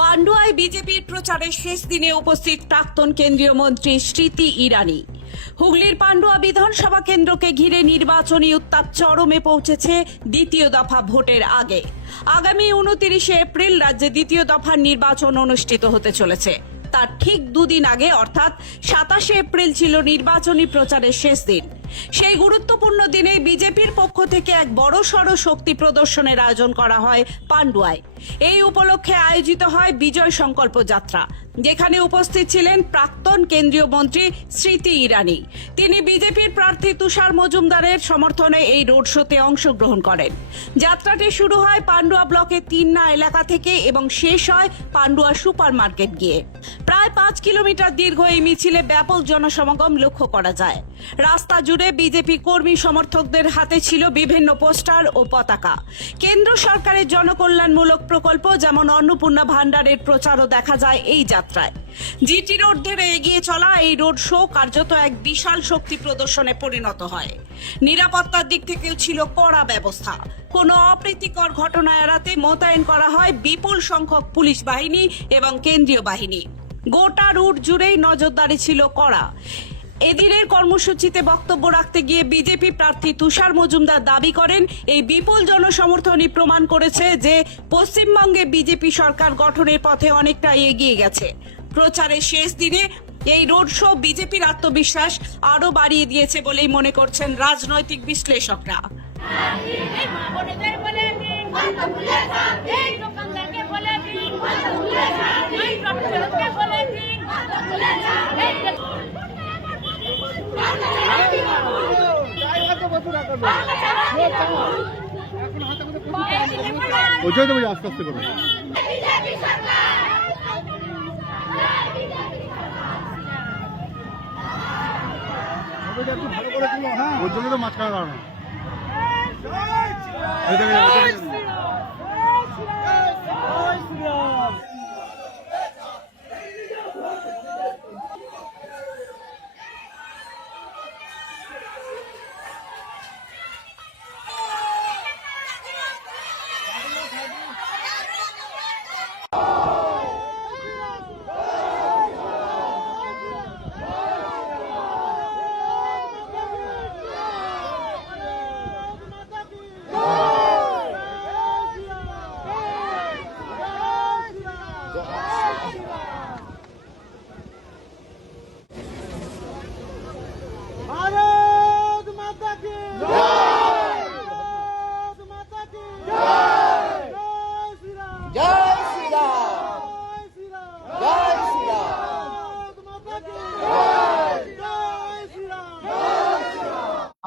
পান্ডুয়ায় বিজেপির প্রচারের শেষ দিনে উপস্থিত প্রাক্তন কেন্দ্রীয় মন্ত্রী স্মৃতি ইরানি। হুগলির পান্ডুয়া বিধানসভা কেন্দ্রকে ঘিরে নির্বাচনী উত্তাপ চরমে পৌঁছেছে দ্বিতীয় দফা ভোটের আগে। আগামী 29 এপ্রিল রাজ্যে দ্বিতীয় দফার নির্বাচন অনুষ্ঠিত হতে চলেছে। তার ঠিক দুদিন আগে অর্থাৎ 27 এপ্রিল ছিল নির্বাচনী প্রচারের শেষ দিন। সেই গুরুত্বপূর্ণ দিনে বিজেপির পক্ষ থেকে এক বড়সড় শক্তি প্রদর্শনের আয়োজন করা হয় পান্ডুয়ায়। এই উপলক্ষে আয়োজিত হয় বিজয় সংকল্প যাত্রা, যেখানে উপস্থিত ছিলেন প্রাক্তন কেন্দ্রীয় মন্ত্রী স্মৃতি ইরানি। তিনি বিজেপির প্রার্থী তুষার মজুমদারের সমর্থনে এই রোড শোতে অংশগ্রহণ করেন। যাত্রাটি শুরু হয় পান্ডুয়া ব্লকের তিন্না এলাকা থেকে এবং শেষ হয় পান্ডুয়া সুপার মার্কেট গিয়ে। প্রায় 5 কিলোমিটার দীর্ঘ এই মিছিলে ব্যাপক জনসমাগম লক্ষ্য করা যায়। রাস্তা জুড়ে বিজেপি কর্মী সমর্থকদের হাতে ছিল বিভিন্ন পোস্টার ও পতাকা। কেন্দ্র সরকারের জনকল্যাণমূলক প্রকল্প যেমন অন্নপূর্ণা ভান্ডারের প্রচারও দেখা যায় এই যাত্রায়। জিটি রোড ধরে এগিয়ে চলা এই রোড শো কার্যত এক বিশাল শক্তি প্রদর্শনে পরিণত হয়। নিরাপত্তার দিক থেকেও ছিল কড়া ব্যবস্থা। কোনো অপ্রীতিকর ঘটনা এড়াতে মোতায়েন করা হয় বিপুল সংখ্যক পুলিশ বাহিনী এবং কেন্দ্রীয় বাহিনী। গোটা রুট জুড়েই নজরদারি ছিল কড়া। এদিনের কর্মসূচিতে বক্তব্য রাখতে গিয়ে বিজেপি প্রার্থী তুষার মজুমদার দাবি করেন, এই বিপুল জনসমর্থনই প্রমাণ করেছে যে পশ্চিমবঙ্গে বিজেপি সরকার গঠনের পথে অনেকটা এগিয়ে গেছে। প্রচারের শেষ দিনে এই রোড শো বিজেপির আত্মবিশ্বাস আরো বাড়িয়ে দিয়েছে বলেই মনে করছেন রাজনৈতিক বিশ্লেষকরা। ওইটাই তো আস্তে আস্তে করো, ওর জন্য তো মাঝখানে দাঁড়ানো।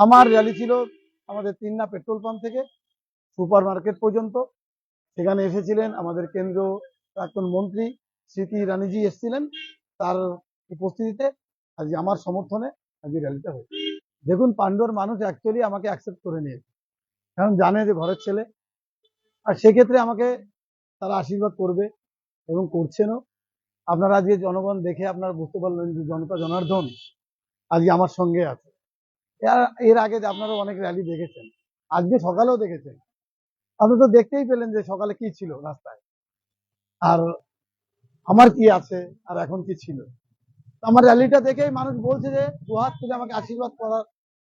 আমার র্যালি ছিল আমাদের তিন্না পেট্রোল পাম্প থেকে সুপার মার্কেট পর্যন্ত। সেখানে এসেছিলেন আমাদের কেন্দ্র প্রাক্তন মন্ত্রী স্মৃতি ইরানিজি এসেছিলেন। তার উপস্থিতিতে আজকে আমার সমর্থনে আজকে র্যালিটা হয়েছে। দেখুন, পান্ডুয়ার মানুষ অ্যাকচুয়ালি আমাকে অ্যাকসেপ্ট করে নিয়েছে, কারণ জানে যে ঘরের ছেলে, আর সেক্ষেত্রে আমাকে তারা আশীর্বাদ করবে এবং করছেনও। আপনারা আজকে জনগণ দেখে আপনারা বুঝতে পারলেন যে জনতা জনার্দন আজকে আমার সঙ্গে আছে। এর আগে আপনারা অনেক র্যালি দেখেছেন, আজকে সকালেও দেখেছেন। আপনি তো দেখতেই পেলেন যে সকালে কি ছিল রাস্তায়, আর আমার কি আছে আর এখন কি ছিল। আমার র্যালিটা দেখেই মানুষ বলছে যে দুহাত তুলে আমাকে আশীর্বাদ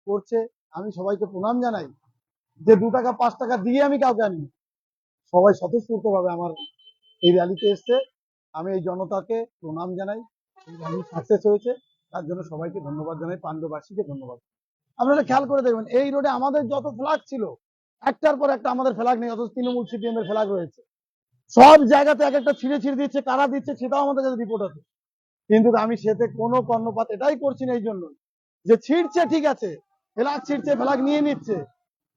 করছে। আমি সবাইকে প্রণাম জানাই যে 2 টাকা 5 টাকা দিয়ে আমি কাউকে আনি, সবাই স্বতঃস্ফূর্তভাবে আমার এই র্যালিতে এসছে। আমি এই জনতাকে প্রণাম জানাই। এই র্যালি সাকসেস হয়েছে, তার জন্য সবাইকে ধন্যবাদ জানাই, পান্ডুবাসীকে ধন্যবাদ। আপনারা খেয়াল করে দেখবেন, এই রোডে আমাদের যত ফ্ল্যাগ ছিল একটার পর একটা আমাদের ফ্ল্যাগ নেই, অথচ তৃণমূল সিপিএম এর ফ্ল্যাগ রয়েছে। সব জায়গাতে এক একটা ছিঁড়ে দিচ্ছে, কারা দিচ্ছে সেটাও আমাদের কাছে রিপোর্ট আছে। কিন্তু আমি সেতে কোনো কর্ণপাত এটাই করছি না, এই জন্য যে ছিঁড়ছে ঠিক আছে, ফ্ল্যাগ ছিঁড়ছে, ফ্ল্যাগ নিয়ে নিচ্ছে,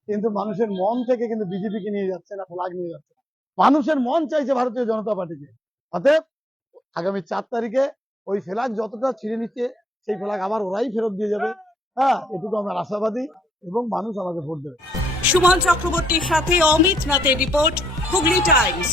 কিন্তু মানুষের মন থেকে কিন্তু বিজেপিকে নিয়ে যাচ্ছে না, ফ্ল্যাগ নিয়ে যাচ্ছে না। মানুষের মন চাইছে ভারতীয় জনতা পার্টিকে। অতএব আগামী 4 তারিখে ওই ফ্ল্যাগ যতটা ছিঁড়ে নিচ্ছে সেই ফ্ল্যাগ আবার ওরাই ফেরত দিয়ে যাবে। হ্যাঁ, এটুকু আমার আশাবাদী এবং মানুষ আমাকে ভোট দেবে। সুমন চক্রবর্তীর সাথে অমিত নাথের রিপোর্ট, হুগলি টাইমস।